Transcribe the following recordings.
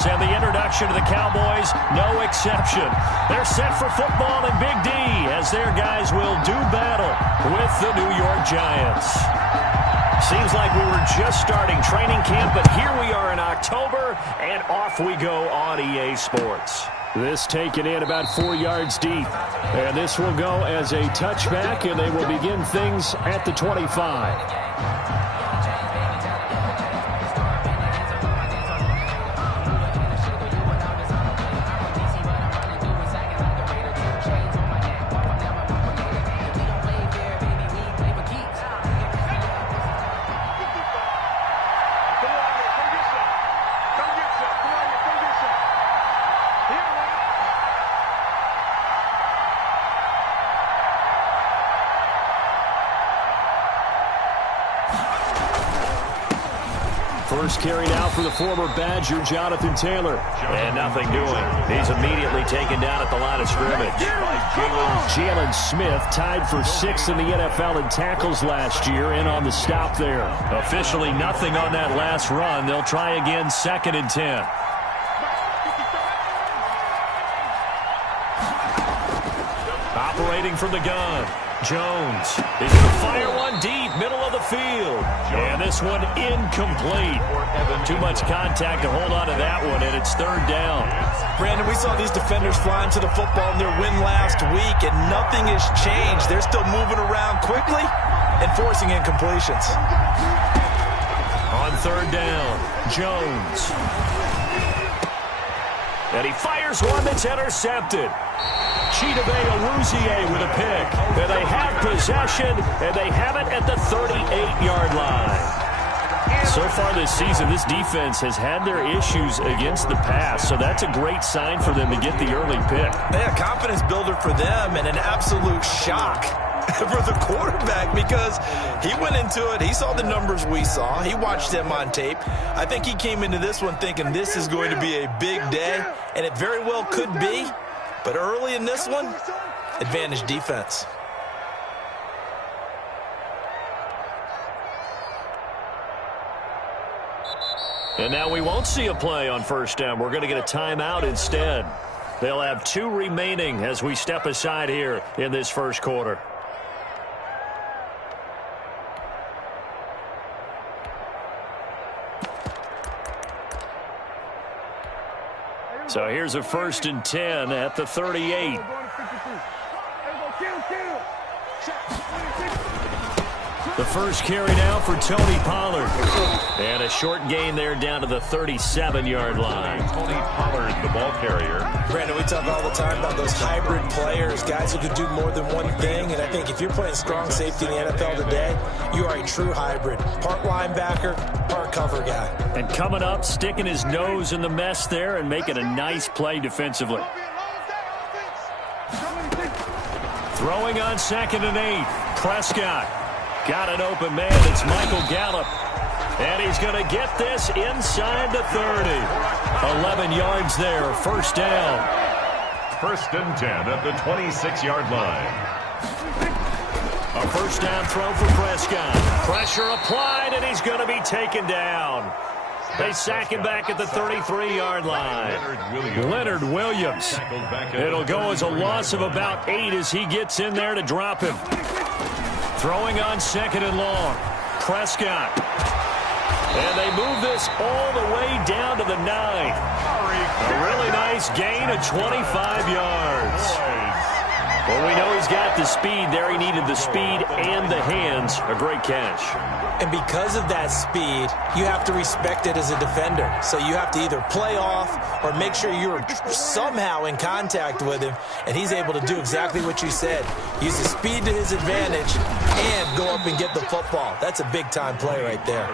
And the introduction to the Cowboys, no exception. They're set for football in Big D as their guys will do battle with the New York Giants. Seems like we were just starting training camp, but here we are in October, and off we go on EA Sports. This taken in about 4 yards deep. And this will go as a touchback, and they will begin things at the 25. First carry now for the former Badger, Jonathan Taylor. And nothing doing. He's immediately taken down at the line of scrimmage. Jalen Smith tied for 6th in the NFL in tackles last year and on the stop there. Officially nothing on that last run. They'll try again 2nd and 10. Operating from the gun. Jones. He's going to fire one deep, middle of the field. And this one incomplete. Too much contact to hold on to that one, and it's 3rd down. Brandon, we saw these defenders flying to the football in their win last week, and nothing has changed. They're still moving around quickly and forcing incompletions. On 3rd down, Jones. And he fires one that's intercepted. Chidobe Awuzie with a pick. And they have possession, and they have it at the 38-yard line. So far this season, this defense has had their issues against the pass, so that's a great sign for them to get the early pick. Yeah, confidence builder for them and an absolute shock for the quarterback because he went into it. He saw the numbers we saw. He watched them on tape. I think he came into this one thinking this is going to be a big day, and it very well could be. But early in this one, advantage defense. And now we won't see a play on 1st down. We're going to get a timeout instead. They'll have 2 remaining as we step aside here in this 1st quarter. So here's a 1st and 10 at the 38. The first carry now for Tony Pollard. And a short gain there down to the 37-yard line. Tony Pollard, the ball carrier. Brandon, we talk all the time about those hybrid players, guys who can do more than one thing. And I think if you're playing strong safety in the NFL today, you are a true hybrid. Part linebacker, part cover guy. And coming up, sticking his nose in the mess there and making a nice play defensively. Throwing on 2nd and 8. Prescott. Got an open man. It's Michael Gallup. And he's going to get this inside the 30. 11 yards there. 1st down. 1st and 10 at the 26-yard line. A 1st down throw for Prescott. Pressure applied, and he's going to be taken down. They sack him back at the 33-yard line. Leonard Williams. It'll go as a loss of about 8 as he gets in there to drop him. Throwing on 2nd and long. Prescott. And they move this all the way down to the 9. A really nice gain of 25 yards. Well, we know he's got the speed there. He needed the speed and the hands. A great catch. And because of that speed, you have to respect it as a defender. So you have to either play off or make sure you're somehow in contact with him. And he's able to do exactly what you said. Use the speed to his advantage and go up and get the football. That's a big-time play right there.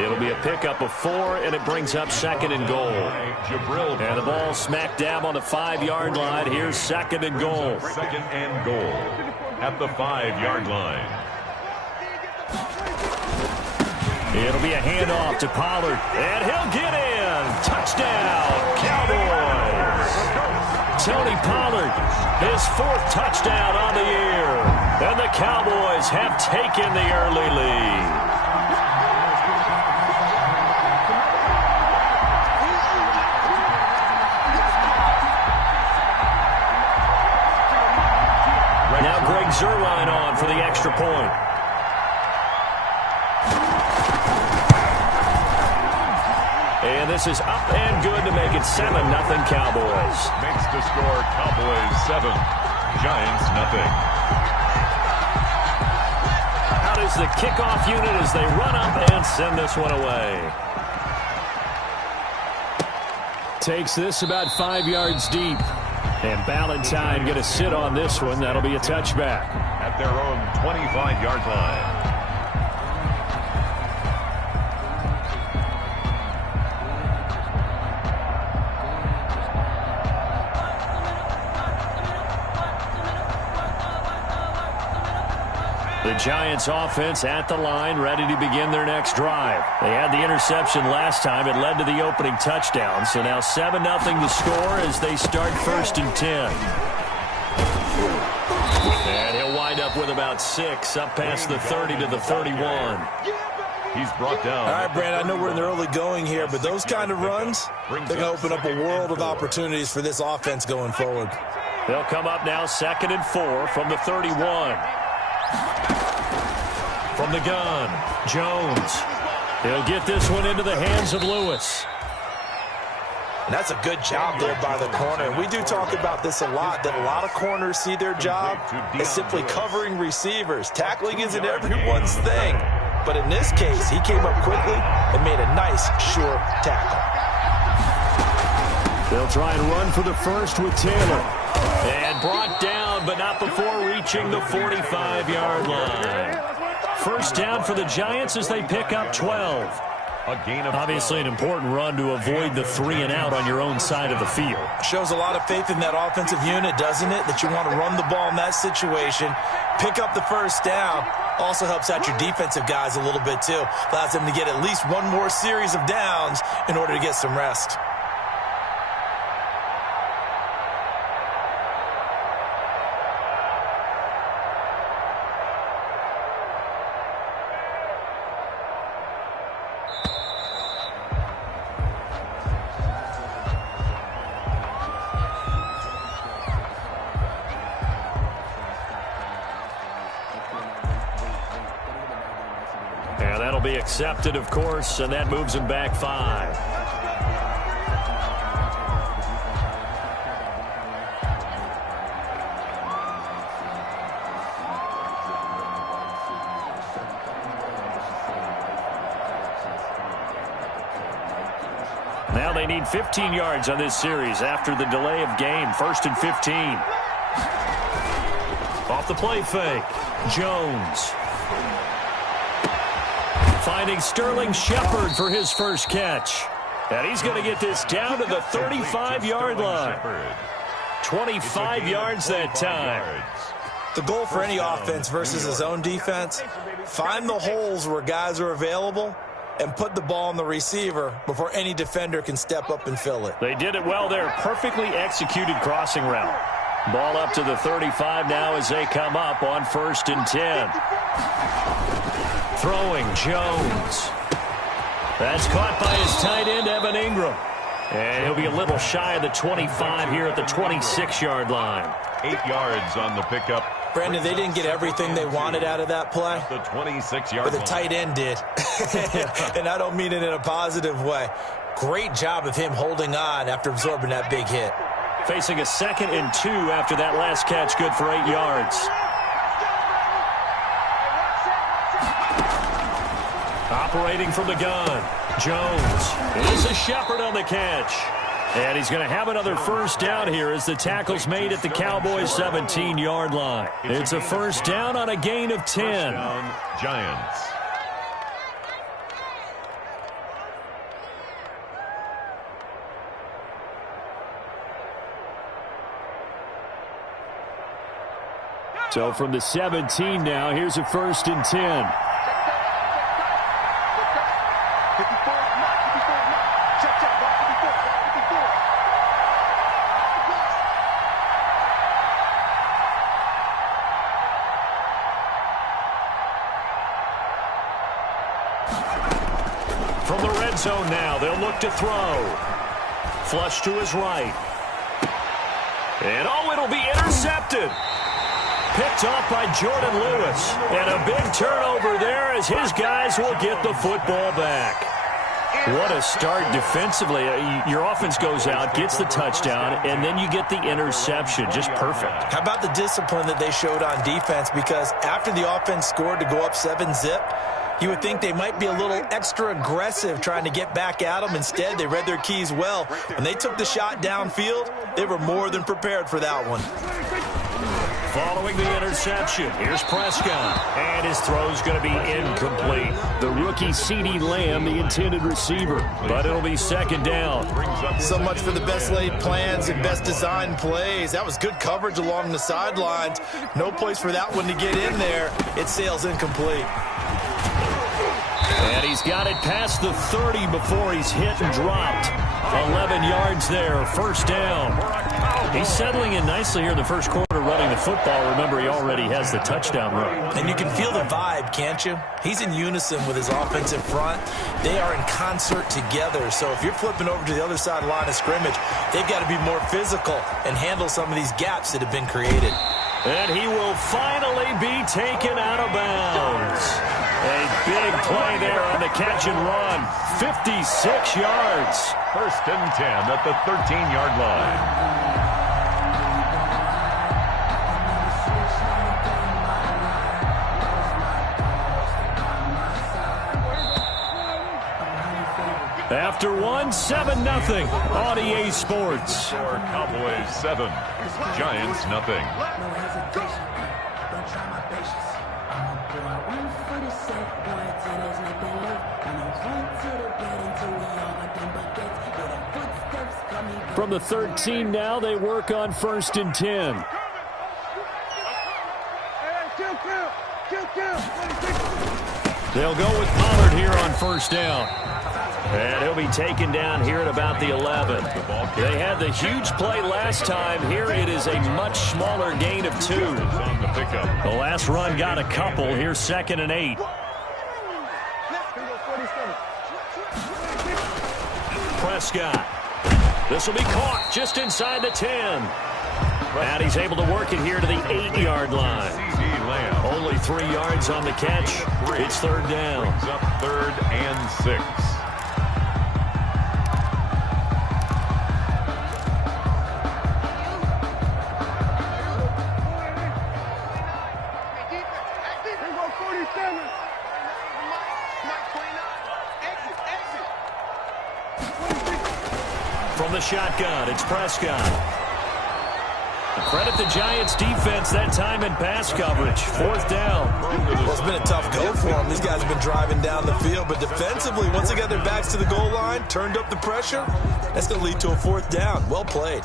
It'll be a pickup of 4, and it brings up 2nd and goal. And the ball smack dab on the 5-yard line. Here's 2nd and goal. 2nd and goal at the 5-yard line. It'll be a handoff to Pollard, and he'll get in. Touchdown, Cowboys. Tony Pollard, his 4th touchdown on the year. And the Cowboys have taken the early lead. Zerline on for the extra point. And this is up and good to make it 7-0 Cowboys. Makes the score Cowboys 7, Giants nothing. Out is the kickoff unit as they run up and send this one away. Takes this about 5 yards deep. And Ballantyne going to sit on this one. That'll be a touchback. At their own 25-yard line. The Giants offense at the line, ready to begin their next drive. They had the interception last time. It led to the opening touchdown. So now 7-0 the score as they start 1st and 10. And he'll wind up with about 6, up past the 30 to the 31. He's brought down. All right, Brand, I know we're in the early going here, but those kind of runs, they're going to open up a world of opportunities for this offense going forward. They'll come up now 2nd and 4 from the 31. From the gun, Jones. He'll get this one into the hands of Lewis. And that's a good job there by the corner. And we do talk about this a lot, that a lot of corners see their job as simply covering receivers. Tackling isn't everyone's thing. But in this case, he came up quickly and made a nice, sure tackle. They'll try and run for the first with Taylor. And brought down, but not before reaching the 45-yard line. First down for the Giants as they pick up 12. A gain of Obviously an important run to avoid the 3-and-out on your own side of the field. Shows a lot of faith in that offensive unit, doesn't it? That you want to run the ball in that situation. Pick up the first down. Also helps out your defensive guys a little bit, too. Allows them to get at least one more series of downs in order to get some rest. Be accepted, of course, and that moves him back 5. Now they need 15 yards on this series after the delay of game. 1st and 15. Off the play fake, Jones. Finding Sterling Shepard for his first catch. And he's going to get this down to the 35-yard line. 25 yards that time. The goal for any offense versus his own defense, find the holes where guys are available and put the ball on the receiver before any defender can step up and fill it. They did it well there. Perfectly executed crossing route. Ball up to the 35 now as they come up on 1st and 10. Throwing, Jones. That's caught by his tight end, Evan Ingram. And he'll be a little shy of the 25 here at the 26-yard line. 8 yards on the pickup. Brandon, they didn't get everything they wanted out of that play. The 26-yard but the tight end did. And I don't mean it in a positive way. Great job of him holding on after absorbing that big hit. Facing a 2nd and 2 after that last catch, good for 8 yards. Operating from the gun, Jones. It's a Shepard on the catch. And he's going to have another first down here as the tackle's made at the Cowboys' 17-yard line. It's a first down on a gain of 10. Giants. So from the 17 now, here's a 1st and 10. From the red zone now, they'll look to throw. Flush to his right. And oh, it'll be intercepted. Picked off by Jordan Lewis. And a big turnover there as his guys will get the football back. What a start defensively. Your offense goes out, gets the touchdown, and then you get the interception. Just perfect. How about the discipline that they showed on defense? Because after the offense scored to go up 7-zip, you would think they might be a little extra aggressive trying to get back at them. Instead, they read their keys well. When they took the shot downfield, they were more than prepared for that one. Following the interception, here's Prescott. And his throw's going to be incomplete. The rookie CeeDee Lamb, the intended receiver. But it'll be second down. So much for the best laid plans and best designed plays. That was good coverage along the sidelines. No place for that one to get in there. It sails incomplete. And he's got it past the 30 before he's hit and dropped. 11 yards there, first down. He's settling in nicely here in the first quarter running the football. Remember, he already has the touchdown run. And you can feel the vibe, can't you? He's in unison with his offensive front. They are in concert together. So if you're flipping over to the other side line of scrimmage, they've got to be more physical and handle some of these gaps that have been created. And he will finally be taken out of bounds. A big play there on the catch and run. 56 yards. First and 10 at the 13-yard line. After one, 7-0 on EA Sports. Score Cowboys 7, Giants nothing. From the 13 now, they work on first and 10. They'll go with Pollard here on first down. And he'll be taken down here at about the 11. They had the huge play last time. Here it is a much smaller gain of 2. The last run got a couple. Here's 2nd and 8. Prescott. This will be caught just inside the 10. And he's able to work it here to the 8-yard line. Only 3 yards on the catch. It's third down. Brings up 3rd and 6. From the shotgun, it's Prescott. Credit the Giants' defense that time in pass coverage. 4th down. Well, it's been a tough go for them. These guys have been driving down the field, but defensively, once they got their backs to the goal line, turned up the pressure, that's going to lead to a 4th down. Well played.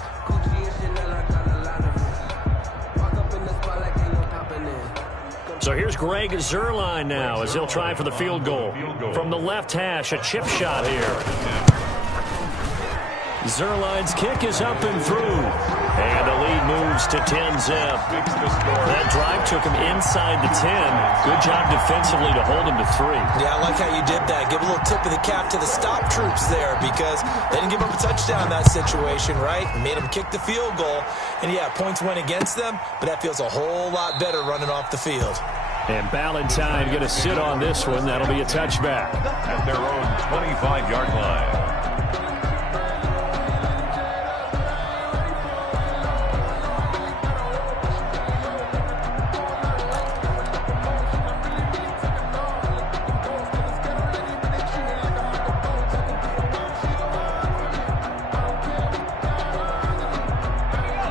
So here's Greg Zuerlein now as he'll try for the field goal. From the left hash, a chip shot here. Zuerlein's kick is up and through. And the lead moves to 10-zip. That drive took him inside the 10. Good job defensively to hold him to 3. Yeah, I like how you did that. Give a little tip of the cap to the stop troops there because they didn't give up a touchdown in that situation, right? Made them kick the field goal. And, yeah, points went against them, but that feels a whole lot better running off the field. And Ballantyne going to sit on this one. That'll be a touchback. At their own 25-yard line.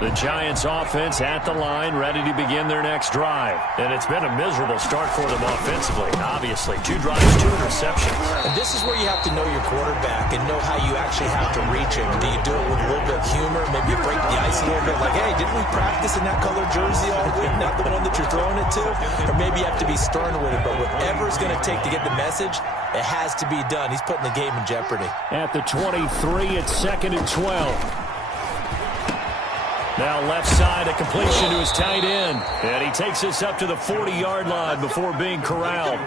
The Giants offense at the line, ready to begin their next drive. And it's been a miserable start for them offensively, obviously. 2 drives, 2 interceptions. And this is where you have to know your quarterback and know how you actually have to reach him. Do you do it with a little bit of humor? Maybe you break the ice a little bit like, hey, didn't we practice in that color jersey all week, not the one that you're throwing it to? Or maybe you have to be stern with it, but whatever it's going to take to get the message, it has to be done. He's putting the game in jeopardy. At the 23, it's 2nd and 12. Now left side, a completion to his tight end. And he takes us up to the 40-yard line before being corralled.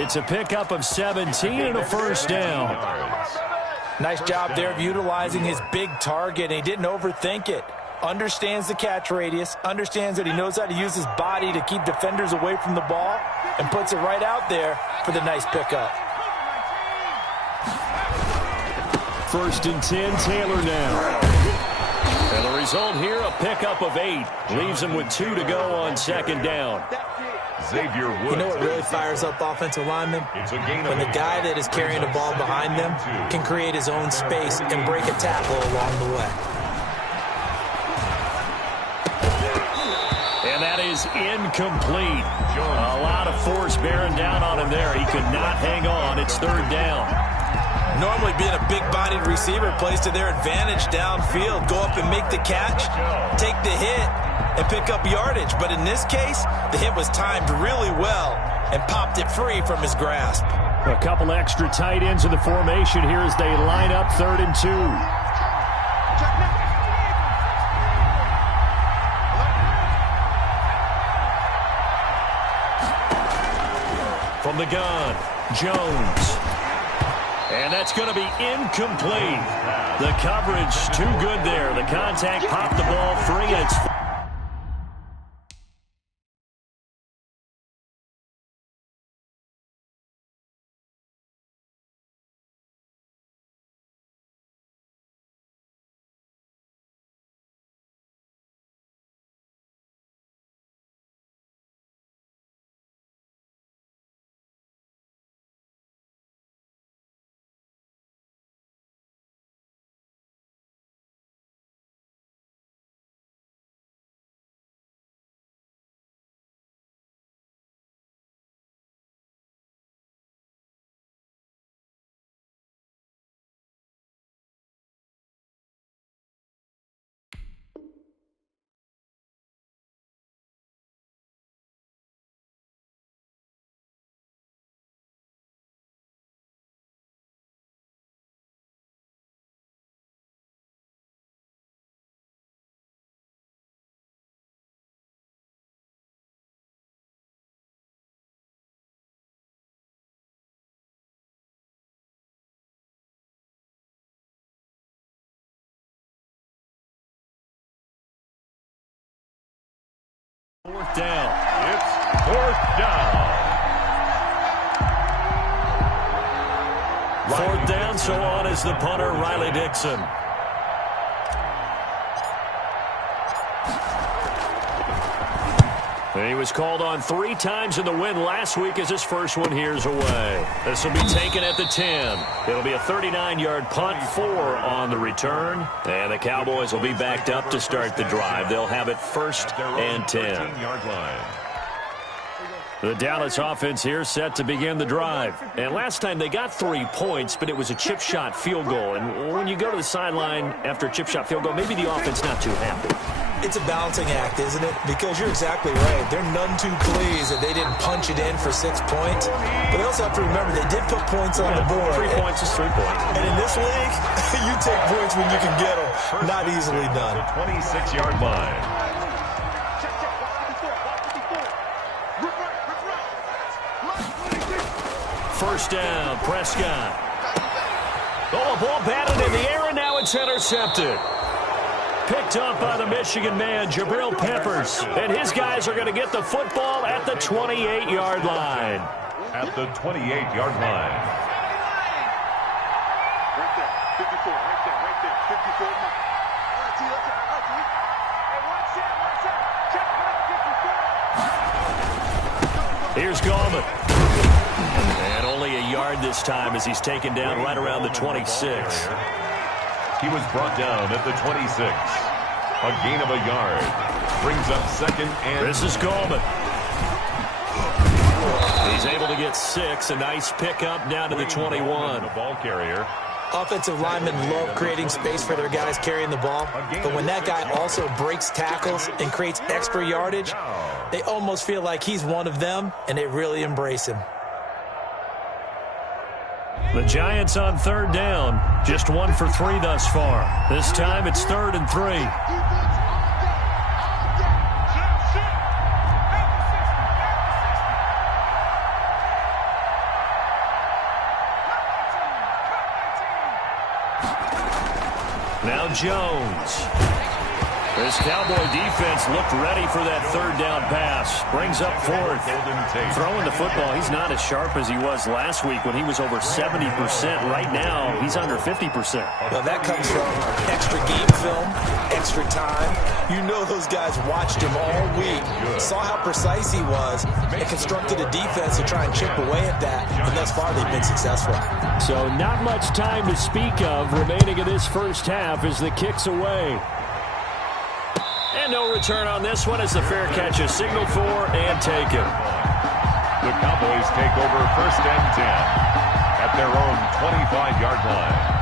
It's a pickup of 17 and a first down. Nice job there of utilizing his big target. And he didn't overthink it. understands the catch radius, understands that he knows how to use his body to keep defenders away from the ball, and puts it right out there for the nice pickup. 1st and 10, Taylor now. And the result here, a pickup of 8. Leaves him with 2 to go on 2nd down. Xavier Woods. You know what really fires up offensive linemen? When the guy that is carrying the ball behind them can create his own space and break a tackle along the way. And that is incomplete. A lot of force bearing down on him there. He could not hang on. It's 3rd down. Normally being a big-bodied receiver plays to their advantage downfield. Go up and make the catch, take the hit, and pick up yardage. But in this case, the hit was timed really well and popped it free from his grasp. A couple extra tight ends in the formation here as they line up 3rd and 2. From the gun, Jones. And that's going to be incomplete. The coverage too good there. The contact popped the ball free, and it's fourth down. It's 4th down. 4th down, so on is the punter, Riley Dixon. And he was called on 3 times in the win last week as his first one here's away. This will be taken at the 10. It'll be a 39-yard punt, 4 on the return. And the Cowboys will be backed up to start the drive. They'll have it 1st and 10. 13-yard line. The Dallas offense here set to begin the drive. And last time they got 3 points, but it was a chip shot field goal. And when you go to the sideline after a chip shot field goal, maybe the offense not too happy. It's a balancing act, isn't it? Because you're exactly right. They're none too pleased that they didn't punch it in for 6 points. But they also have to remember they did put points on the board. 3 points is 3 points. And in this league, you take points when you can get them. Not easily done. The 26-yard line. First down, Prescott. Oh, a ball batted in the air, and now it's intercepted. Picked up by the Michigan man, Jabril Peppers. And his guys are going to get the football at the 28-yard line. At the 28-yard line. Right there, 54, right there, 54. Here's Gallman. And only a yard this time as he's taken down right around the 26. He was brought down at the 26. A gain of a yard. Brings up 2nd and... This is Gallman. He's able to get 6. A nice pickup down to the 21. The ball carrier. Offensive linemen love creating space for their guys carrying the ball. But when that guy also breaks tackles and creates extra yardage, they almost feel like he's one of them, and they really embrace him. The Giants on 3rd down. Just 1 for 3 thus far. This time it's 3rd and 3. Now Jones. This Cowboy defense looked ready for that third down pass. Brings up fourth. Throwing the football, he's not as sharp as he was last week when he was over 70%. Right now, he's under 50%. Well, that comes from extra game film, extra time. You know those guys watched him all week, saw how precise he was, and constructed a defense to try and chip away at that. And thus far, they've been successful. So not much time to speak of remaining in this first half as the kick's away. And no return on this one as the fair catch is signaled for and taken. The Cowboys take over 1st and 10 at their own 25-yard line.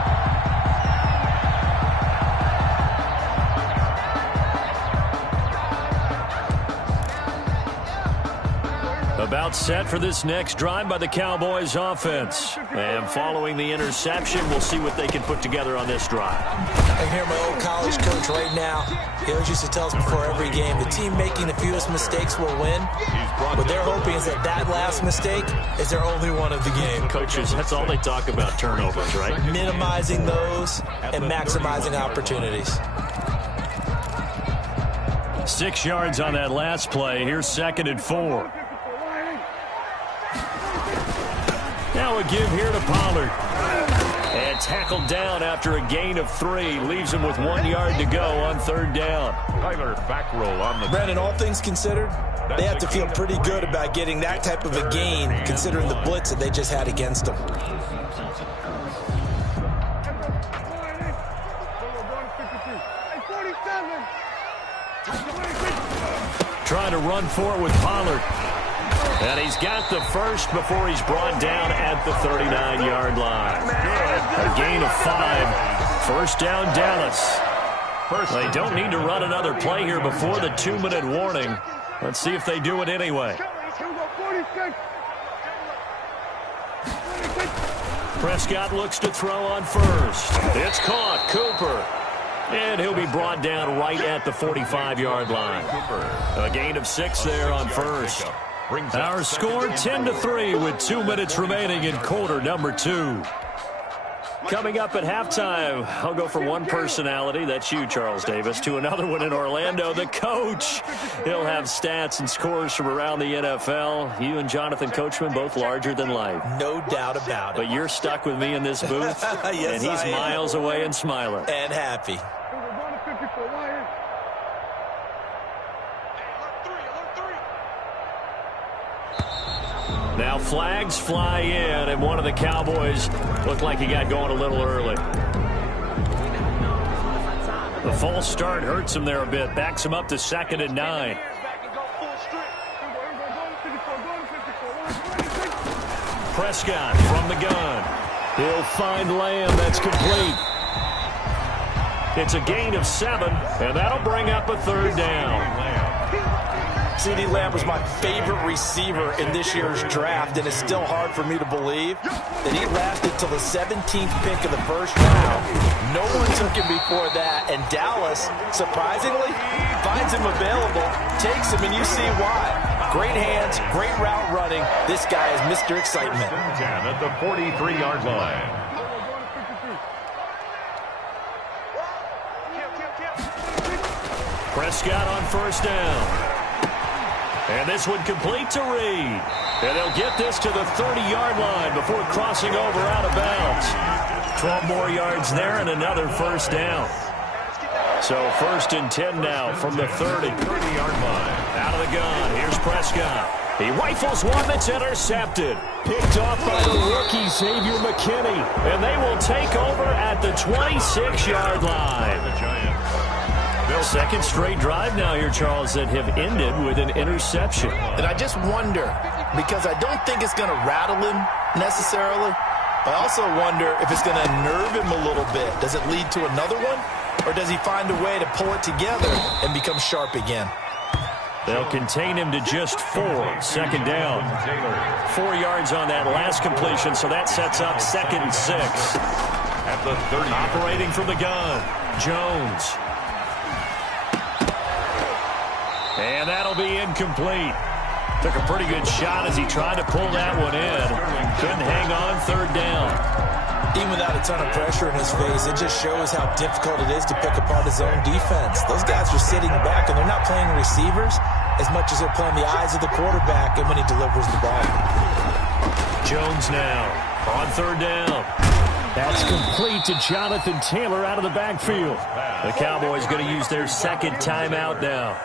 About set for this next drive by the Cowboys offense. And following the interception, we'll see what they can put together on this drive. I can hear my old college coach right now. He always used to tell us before every game, the team making the fewest mistakes will win. What they're hoping is that that last mistake is their only one of the game. Coaches, that's all they talk about, turnovers, right? Minimizing those and maximizing opportunities. 6 yards on that last play. Here's 2nd and 4. Now a give here to Pollard. And tackled down after a gain of 3. Leaves him with 1 yard to go on 3rd down. Tyler Fackrell on the... Brandon, all things considered, they have to feel pretty good about getting that type of a gain, considering the blitz that they just had against them. Trying to run for it with Pollard. And he's got the first before he's brought down at the 39-yard line. A gain of 5. 1st down, Dallas. They don't need to run another play here before the 2-minute warning. Let's see if they do it anyway. Prescott looks to throw on first. It's caught. Cooper. And he'll be brought down right at the 45-yard line. A gain of 6 there on first. Our score 10-3 with 2 minutes remaining in quarter number 2. Coming up at halftime, I'll go from one personality, that's you, Charles Davis, to another one in Orlando, the coach. He'll have stats and scores from around the NFL. You and Jonathan Coachman, both larger than life. No doubt about it. But you're stuck with me in this booth, yes, and he's miles away and smiling. And happy. Now flags fly in, and one of the Cowboys looked like he got going a little early. The false start hurts him there a bit, backs him up to 2nd and 9. Prescott from the gun. He'll find Lamb. That's complete. It's a gain of 7, and that'll bring up a 3rd down. CeeDee Lamb was my favorite receiver in this year's draft, and it's still hard for me to believe that he lasted till the 17th pick of the 1st round. No one took him before that, and Dallas, surprisingly, finds him available, takes him, and you see why. Great hands, great route running. This guy is Mr. Excitement. At the 43-yard line. Prescott on 1st down. And this one complete to Reed. And they'll get this to the 30-yard line before crossing over out of bounds. 12 more yards there and another 1st down. So 1st and 10 now from the 30-yard line. Out of the gun. Here's Prescott. He rifles one that's intercepted. Picked off by the rookie, Xavier McKinney. And they will take over at the 26-yard line. 2nd straight drive now here, Charles, that have ended with an interception. And I just wonder, because I don't think it's going to rattle him necessarily. I also wonder if it's going to unnerve him a little bit. Does it lead to another one? Or does he find a way to pull it together and become sharp again? They'll contain him to just 4. 2nd down. 4 yards on that last completion, so that sets up 2nd and 6. At the 30. Operating from the gun, Jones. And that'll be incomplete. Took a pretty good shot as he tried to pull that one in. Couldn't hang on 3rd down. Even without a ton of pressure in his face, it just shows how difficult it is to pick apart his own defense. Those guys are sitting back, and they're not playing receivers as much as they're playing the eyes of the quarterback and when he delivers the ball. Jones now on third down. That's complete to Jonathan Taylor out of the backfield. The Cowboys going to use their second timeout now,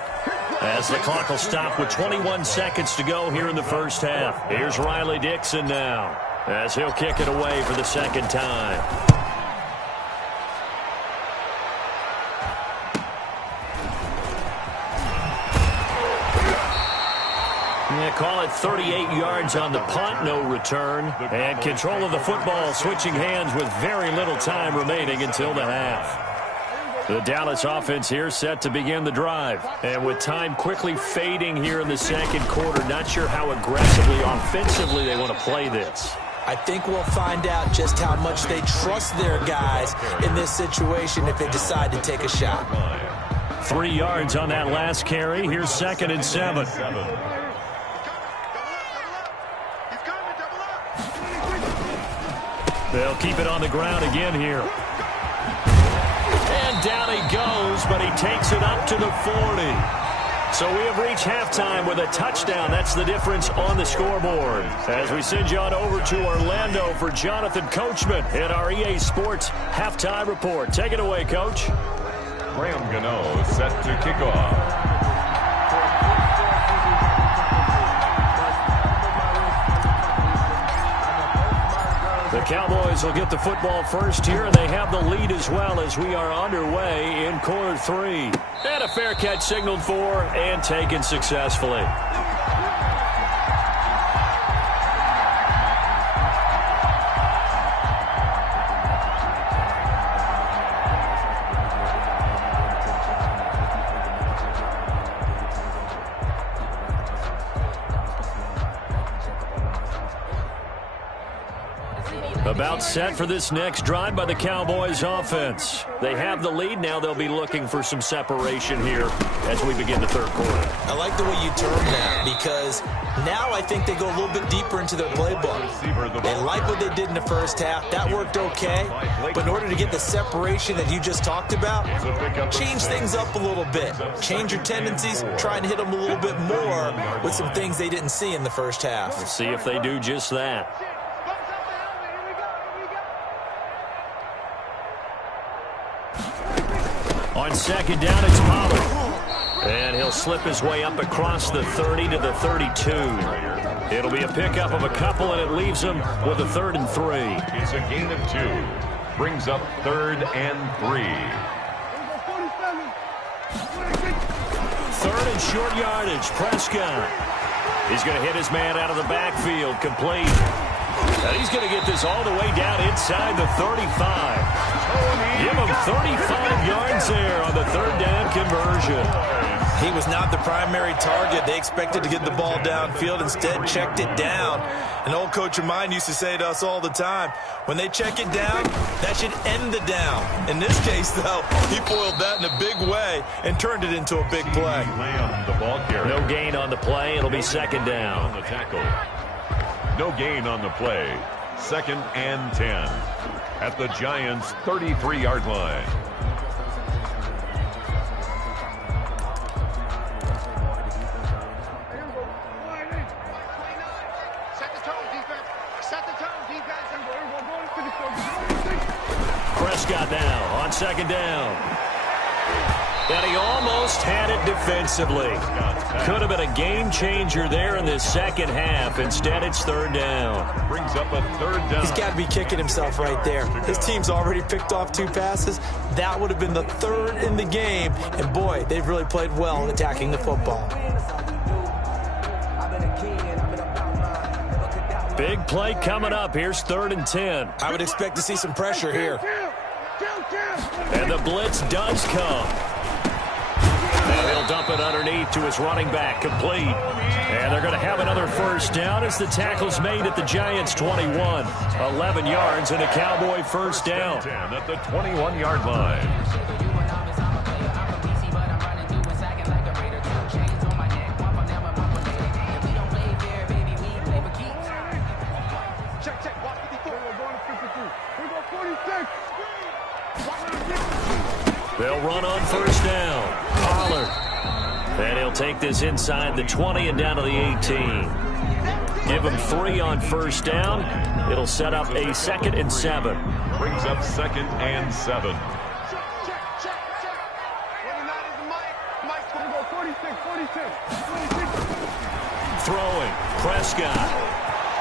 as the clock will stop with 21 seconds to go here in the first half. Here's Riley Dixon now, as he'll kick it away for the second time. Yeah, call it 38 yards on the punt, no return. And control of the football switching hands with very little time remaining until the half. The Dallas offense here set to begin the drive. And with time quickly fading here in the second quarter, not sure how aggressively, offensively they want to play this. I think we'll find out just how much they trust their guys in this situation if they decide to take a shot. 3 yards on that last carry. Here's 2nd and 7. They'll keep it on the ground again here. And down he goes, but he takes it up to the 40. So we have reached halftime with a touchdown. That's the difference on the scoreboard. As we send you on over to Orlando for Jonathan Coachman in our EA Sports halftime report. Take it away, Coach. Graham Gano set to kick off. The Cowboys will get the football first here, and they have the lead as well as we are underway in quarter 3. And a fair catch signaled for and taken successfully. About set for this next drive by the Cowboys offense. They have the lead. Now they'll be looking for some separation here as we begin the third quarter. I like the way you term that, because now I think they go a little bit deeper into their playbook. They like what they did in the first half. That worked okay. But in order to get the separation that you just talked about, change things up a little bit. Change your tendencies. Try and hit them a little bit more with some things they didn't see in the first half. We'll see if they do just that. On second down, it's Pollard. And he'll slip his way up across the 30 to the 32. It'll be a pickup of a couple, and it leaves him with a 3rd and 3. It's a gain of 2. Brings up 3rd and 3. 3rd and short yardage. Prescott. He's going to hit his man out of the backfield. Complete. And he's going to get this all the way down inside the 35. Give him 35 yards there on the 3rd down conversion. He was not the primary target. They expected to get the ball downfield. Instead, checked it down. An old coach of mine used to say to us all the time, when they check it down, that should end the down. In this case, though, he foiled that in a big way and turned it into a big play. No gain on the play. It'll be 2nd down. On the tackle. No gain on the play. 2nd and 10 at the Giants' 33-yard line. Prescott now on 2nd down. And he almost had it defensively. Could have been a game changer there in the second half. Instead, it's 3rd down. Brings up a 3rd down. He's got to be kicking himself right there. His team's already picked off 2 passes. That would have been the 3rd in the game. And boy, they've really played well attacking the football. Big play coming up. Here's 3rd and 10. I would expect to see some pressure here. And the blitz does come. And he'll dump it underneath to his running back, complete. And they're going to have another 1st down as the tackle's made at the Giants' 21. 11 yards and a Cowboy 1st down. 10 at the 21-yard line. first down. Pollard. And he'll take this inside the 20 and down to the 18. Give him 3 on first down. It'll set up a 2nd and 7. Brings up 2nd and 7. Throwing, Prescott.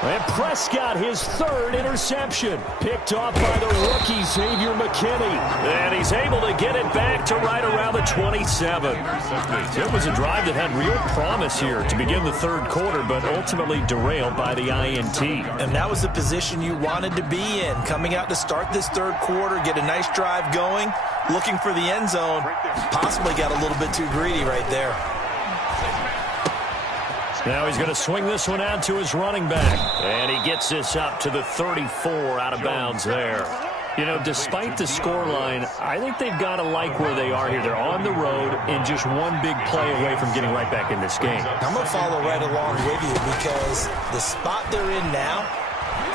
And Prescott, his 3rd interception. Picked off by the rookie, Xavier McKinney. And he's able to get it back to right around the 27. It was a drive that had real promise here to begin the 3rd quarter, but ultimately derailed by the INT. And that was the position you wanted to be in. Coming out to start this 3rd quarter, get a nice drive going, looking for the end zone. Possibly got a little bit too greedy right there. Now he's going to swing this one out to his running back. And he gets this up to the 34 out of bounds there. You know, despite the scoreline, I think they've got to like where they are here. They're on the road and just one big play away from getting right back in this game. I'm going to follow right along with you because the spot they're in now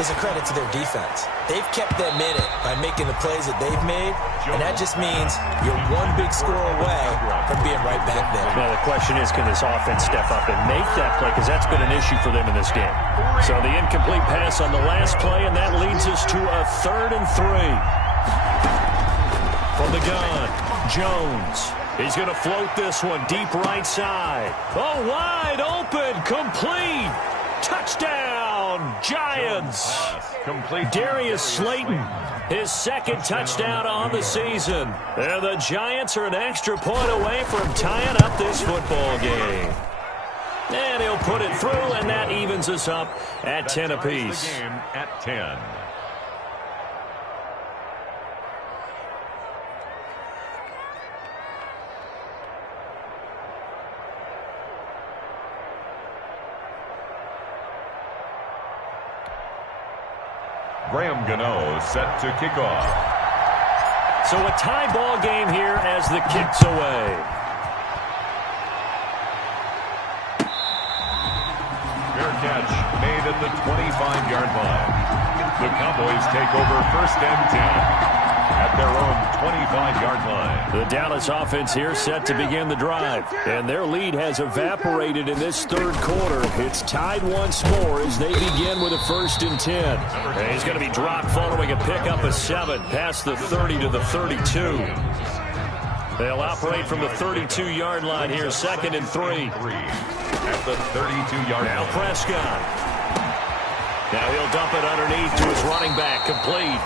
is a credit to their defense. They've kept them in it by making the plays that they've made, and that just means you're one big score away from being right back there. Well, the question is, can this offense step up and make that play? Because that's been an issue for them in this game. So the incomplete pass on the last play, and that leads us to a 3rd and 3. From the gun, Jones. He's going to float this one deep right side. Oh, wide open, complete. Touchdown, Giants. Darius Slayton, his 2nd touchdown on the season. And the Giants are an extra point away from tying up this football game. And he'll put it through, and that evens us up at 10 apiece. The game at 10. Graham Gano set to kick off. So a tie ball game here as the kick's away. Fair catch made at the 25-yard line. The Cowboys take over 1st and 10 at their own 25-yard line. The Dallas offense here set to begin the drive. And their lead has evaporated in this 3rd quarter. It's tied once more as they begin with a 1st and 10. And he's going to be dropped following a pickup of 7 past the 30 to the 32. They'll operate from the 32-yard line here, 2nd and 3. At the 32-yard line. Now Prescott. Now he'll dump it underneath to his running back, complete.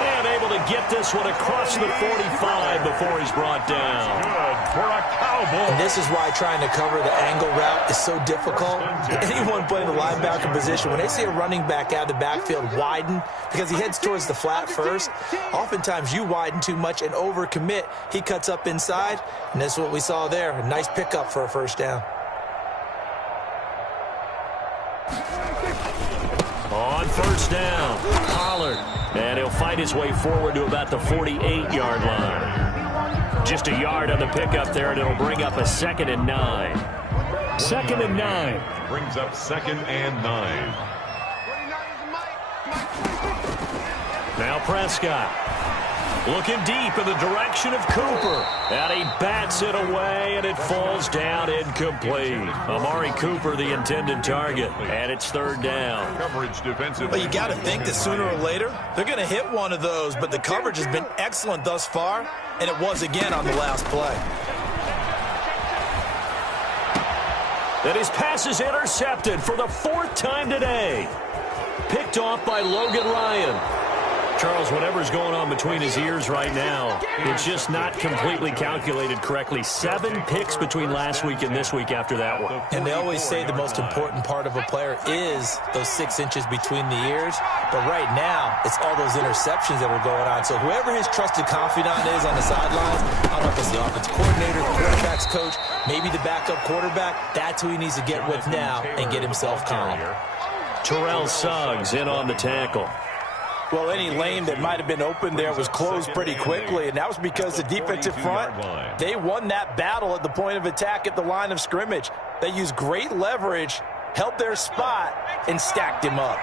And able to get this one across the 45 before he's brought down. Good for a Cowboy. And this is why trying to cover the angle route is so difficult. Anyone playing the linebacker position, when they see a running back out of the backfield widen, because he heads towards the flat first, oftentimes you widen too much and overcommit. He cuts up inside, and that's what we saw there. A nice pickup for a 1st down. On 1st down, Pollard. And he'll fight his way forward to about the 48-yard line. Just a yard on the pickup there, and it'll bring up a 2nd and 9. 2nd and 9. Brings up 2nd and 9. Now Prescott. Looking deep in the direction of Cooper. And he bats it away, and it falls down incomplete. Amari Cooper, the intended target. And it's 3rd down. Coverage defensively. Well, you got to think that sooner or later, they're going to hit one of those. But the coverage has been excellent thus far, and it was again on the last play. And his pass is intercepted for the 4th time today. Picked off by Logan Ryan. Charles, whatever's going on between his ears right now, it's just not completely calculated correctly. 7 picks between last week and this week after that one. And they always say the most important part of a player is those 6 inches between the ears. But right now, it's all those interceptions that are going on. So whoever his trusted confidant is on the sidelines, I don't know if it's the offensive coordinator, quarterback's coach, maybe the backup quarterback, that's who he needs to get with now and get himself calm. Terrell Suggs in on the tackle. Well, any lane that might have been open there was closed pretty quickly, and that was because the defensive front, they won that battle at the point of attack at the line of scrimmage. They used great leverage, held their spot, and stacked him up.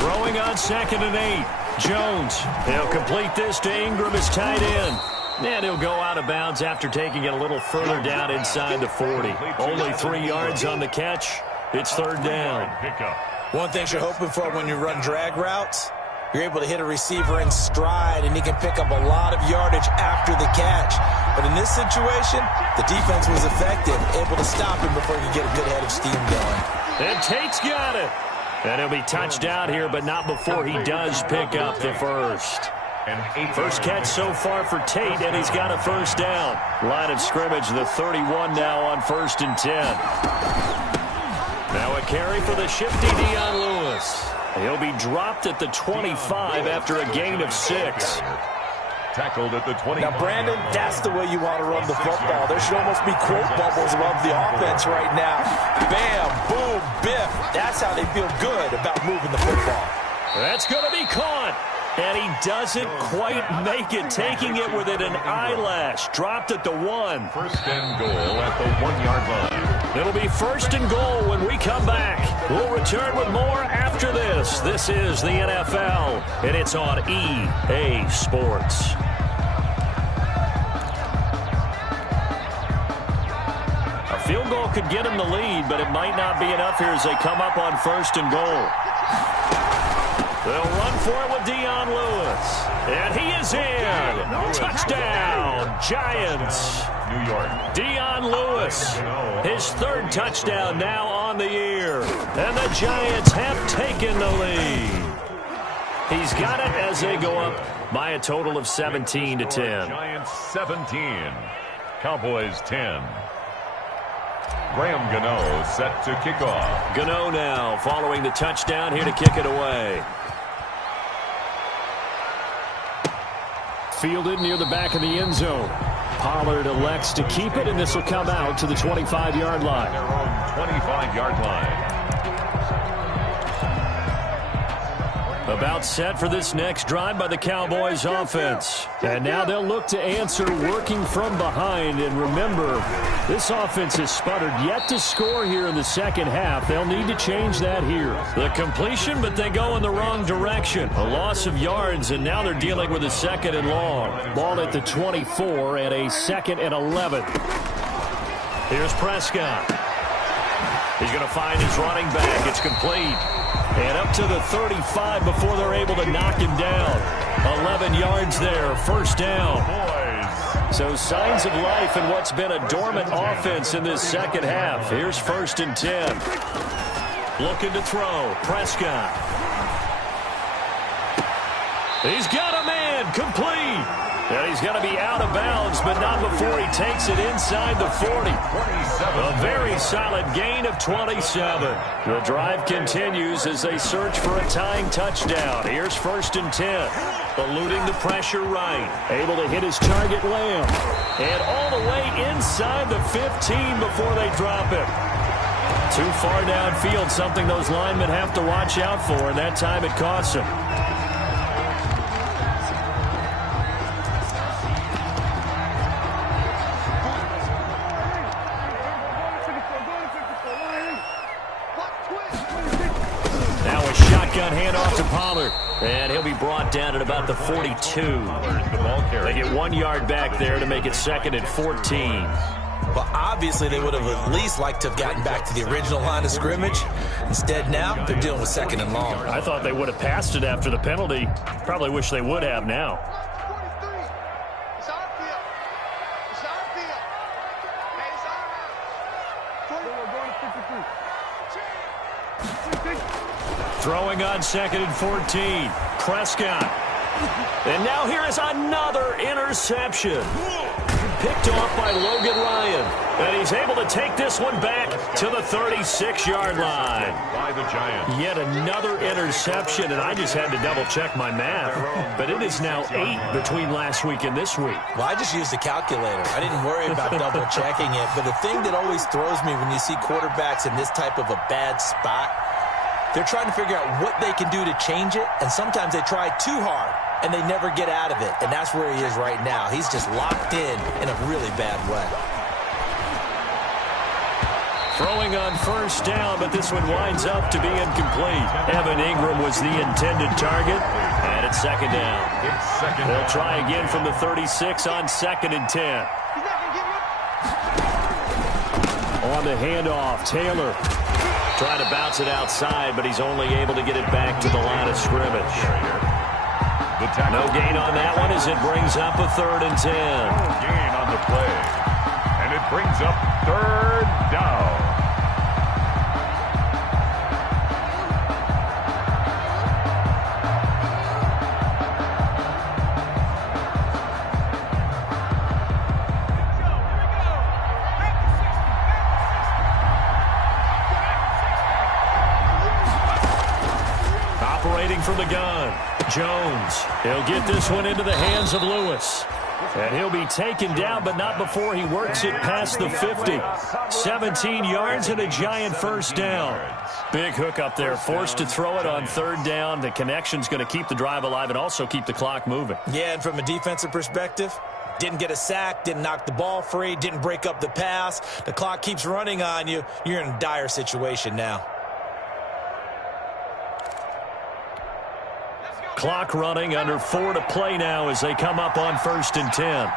Throwing on 2nd and 8. Jones. He'll complete this to Ingram, his tight end. And he'll go out of bounds after taking it a little further down inside the 40. Only 3 yards on the catch. It's 3rd down. One thing you're hoping for when you run drag routes, you're able to hit a receiver in stride, and he can pick up a lot of yardage after the catch. But in this situation, the defense was effective, able to stop him before he could get a good head of steam going. And Tate's got it. And he'll be touched out here, but not before he does pick up the first. First catch so far for Tate, and he's got a 1st down. Line of scrimmage, the 31 now on 1st and 10. Now a carry for the shifty Dion Lewis. He'll be dropped at the 25 after a gain of 6. Tackled at the 20. Now, Brandon, that's the way you want to run the football. There should almost be quote bubbles above the offense right now. Bam, boom, biff. That's how they feel good about moving the football. That's going to be caught. And he doesn't quite make it, taking it within an eyelash. Dropped at the 1. 1st and goal at the 1-yard line. It'll be 1st and goal when we come back. We'll return with more after this. This is the NFL, and it's on EA Sports. A field goal could get him the lead, but it might not be enough here as they come up on 1st and goal. They'll run for it with Dion Lewis. And he is in. Touchdown, Giants. New York. Dion Lewis, his 3rd touchdown now on the year. And the Giants have taken the lead. He's got it as they go up by a total of 17-10. Giants 17. Cowboys 10. Graham Gano set to kick off. Gano now following the touchdown here to kick it away. Fielded near the back of the end zone. Pollard elects to keep it, and this will come out to the 25-yard line. Their own 25-yard line. About set for this next drive by the Cowboys offense. And now they'll look to answer working from behind. And remember, this offense has sputtered yet to score here in the 2nd half. They'll need to change that here. The completion, but they go in the wrong direction. A loss of yards, and now they're dealing with a 2nd and long. Ball at the 24 and a 2nd and 11. Here's Prescott. He's going to find his running back. It's complete. And up to the 35 before they're able to knock him down. 11 yards there, 1st down. So signs of life in what's been a dormant offense in this 2nd half. Here's 1st and 10. Looking to throw. Prescott. He's got a man. Complete. And he's going to be out of bounds, but not before he takes it inside the 40. A very solid gain of 27. The drive continues as they search for a tying touchdown. Here's 1st and 10. Eluding the pressure right. Able to hit his target, Lamb. And all the way inside the 15 before they drop it. Too far downfield, something those linemen have to watch out for, and that time it costs them. Handoff to Pollard, and he'll be brought down at about the 42. They get 1 yard back there to make it 2nd and 14. Well, obviously they would have at least liked to have gotten back to the original line of scrimmage. Instead, now they're dealing with 2nd and long. I thought they would have passed it after the penalty. Probably wish they would have now. Throwing on 2nd and 14. Prescott. And now here is another interception. Picked off by Logan Ryan. And he's able to take this one back to the 36-yard line. By the Giants. Yet another interception, and I just had to double-check my math. But it is now 8 between last week and this week. Well, I just used a calculator. I didn't worry about double-checking it. But the thing that always throws me when you see quarterbacks in this type of a bad spot, they're trying to figure out what they can do to change it, and sometimes they try too hard, and they never get out of it. And that's where he is right now. He's just locked in a really bad way. Throwing on first down, but this one winds up to be incomplete. Evan Ingram was the intended target, and it's second down. They'll try again from the 36 on 2nd and 10. On the handoff, Taylor trying to bounce it outside, but he's only able to get it back to the line of scrimmage. No gain on that one as it brings up a 3rd and 10. Gain on the play. And it brings up 3rd down. Operating from the gun, Jones. He'll get this one into the hands of Lewis. And he'll be taken down, but not before he works it past the 50. 17 yards and a giant first down. Big hook up there, forced to throw it on 3rd down. The connection's going to keep the drive alive and also keep the clock moving. Yeah, and from a defensive perspective, didn't get a sack, didn't knock the ball free, didn't break up the pass. The clock keeps running on you. You're in a dire situation now. Clock running, under 4 to play now as they come up on 1st and 10.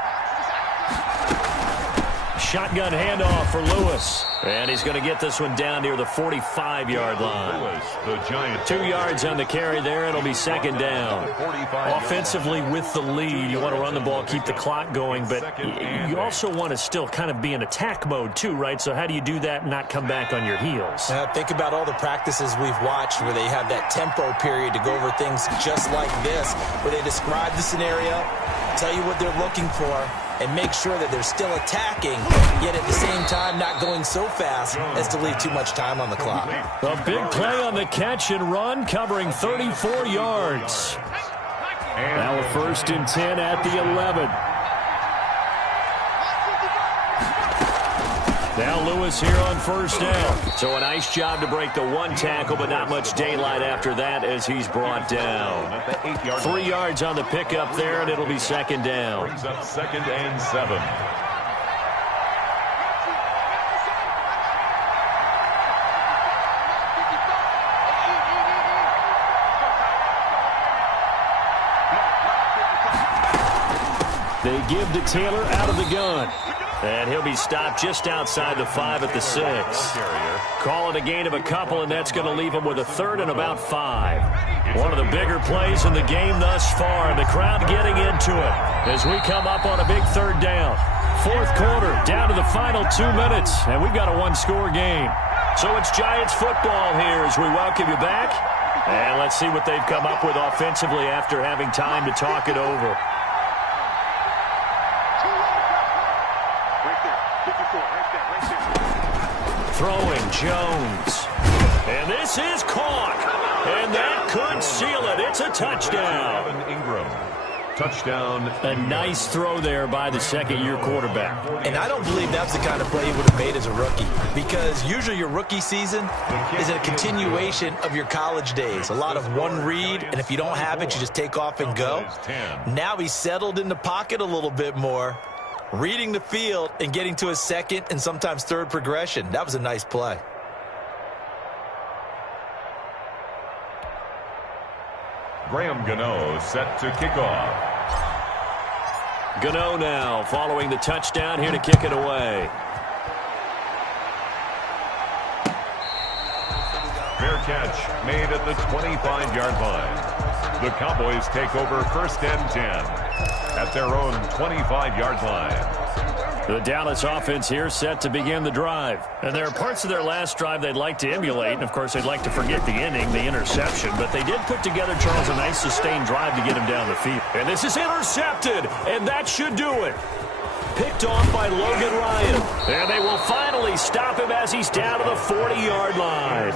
Shotgun handoff for Lewis. And he's going to get this one down near the 45-yard line. Lewis, the Giant. 2 yards on the carry there. It'll be second down. Offensively with the lead, you want to run the ball, keep the clock going, but you also want to still kind of be in attack mode too, right? So how do you do that and not come back on your heels? Think about all the practices we've watched where they have that tempo period to go over things just like this, where they describe the scenario, tell you what they're looking for, and make sure that they're still attacking, yet at the same time not going so fast as to leave too much time on the clock. A big play on the catch and run, covering 34 yards. Now a 1st and 10 at the 11. Now Lewis here on 1st down. So a nice job to break the 1 tackle, but not much daylight after that as he's brought down. 3 yards on the pickup there, and it'll be second down. Brings up 2nd and 7. They give to Taylor out of the gun. And he'll be stopped just outside the 5 at the 6. Call it a gain of a couple, and that's going to leave him with a 3rd and about 5. One of the bigger plays in the game thus far, and the crowd getting into it as we come up on a big 3rd down. 4th quarter, down to the final 2 minutes, and we've got a 1-score game. So it's Giants football here as we welcome you back. And let's see what they've come up with offensively after having time to talk it over. Throwing Jones. And this is caught. And that could seal it. It's a touchdown. Evan Ingram. Touchdown. A nice throw there by the 2nd-year quarterback. And I don't believe that's the kind of play he would have made as a rookie, because usually your rookie season is a continuation of your college days. A lot of one read, and if you don't have it, you just take off and go. Now he's settled in the pocket a little bit more, reading the field and getting to his 2nd and sometimes 3rd progression. That was a nice play. Graham Gano set to kick off. Gano now following the touchdown here to kick it away. Fair catch made at the 25-yard line. The Cowboys take over 1st and 10 at their own 25-yard line. The Dallas offense here set to begin the drive. And there are parts of their last drive they'd like to emulate. And, of course, they'd like to forget the inning, the interception. But they did put together, Charles, a nice sustained drive to get him down the field. And this is intercepted, and that should do it. Picked off by Logan Ryan. And they will finally stop him as he's down to the 40-yard line.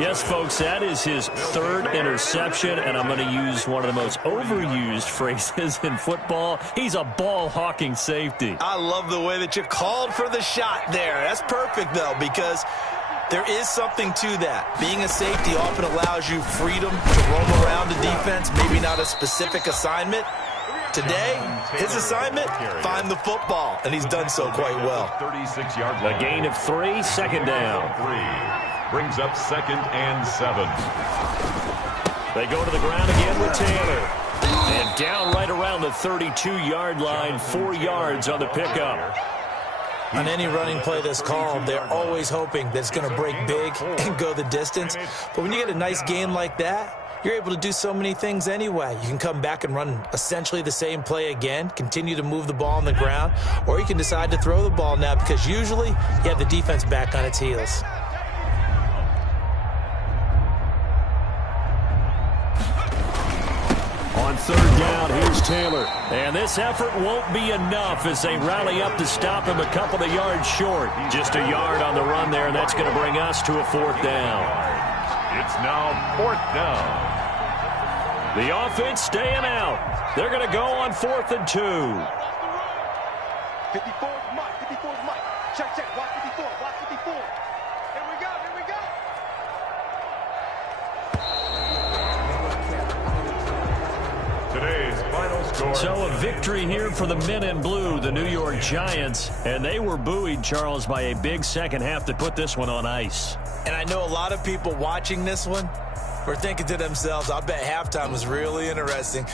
Yes, folks, that is his 3rd interception, and I'm going to use one of the most overused phrases in football. He's a ball-hawking safety. I love the way that you called for the shot there. That's perfect, though, because there is something to that. Being a safety often allows you freedom to roam around the defense, maybe not a specific assignment. Today, his assignment, find the football, and he's done so quite well. 36-yard A gain of 3, second down. 3 brings up 2nd and 7. They go to the ground again with Taylor. And down right around the 32-yard line, 4 yards on the pickup. On any running play that's called, they're always hoping that it's going to break big and go the distance. But when you get a nice gain like that, you're able to do so many things anyway. You can come back and run essentially the same play again, continue to move the ball on the ground, or you can decide to throw the ball now because usually you have the defense back on its heels. On 3rd down, here's Taylor. And this effort won't be enough as they rally up to stop him a couple of yards short. Just a yard on the run there, and that's going to bring us to a 4th down. It's now 4th down. The offense staying out. They're going to go on 4th and 2. 54 is Mike. 54 is Mike. Check, check. Watch 54. Watch 54. Here we go. Here we go. Today's final score. So a victory here for the men in blue, the New York Giants. And they were buoyed, Charles, by a big second half to put this one on ice. And I know a lot of people watching this one were thinking to themselves, I bet halftime was really interesting.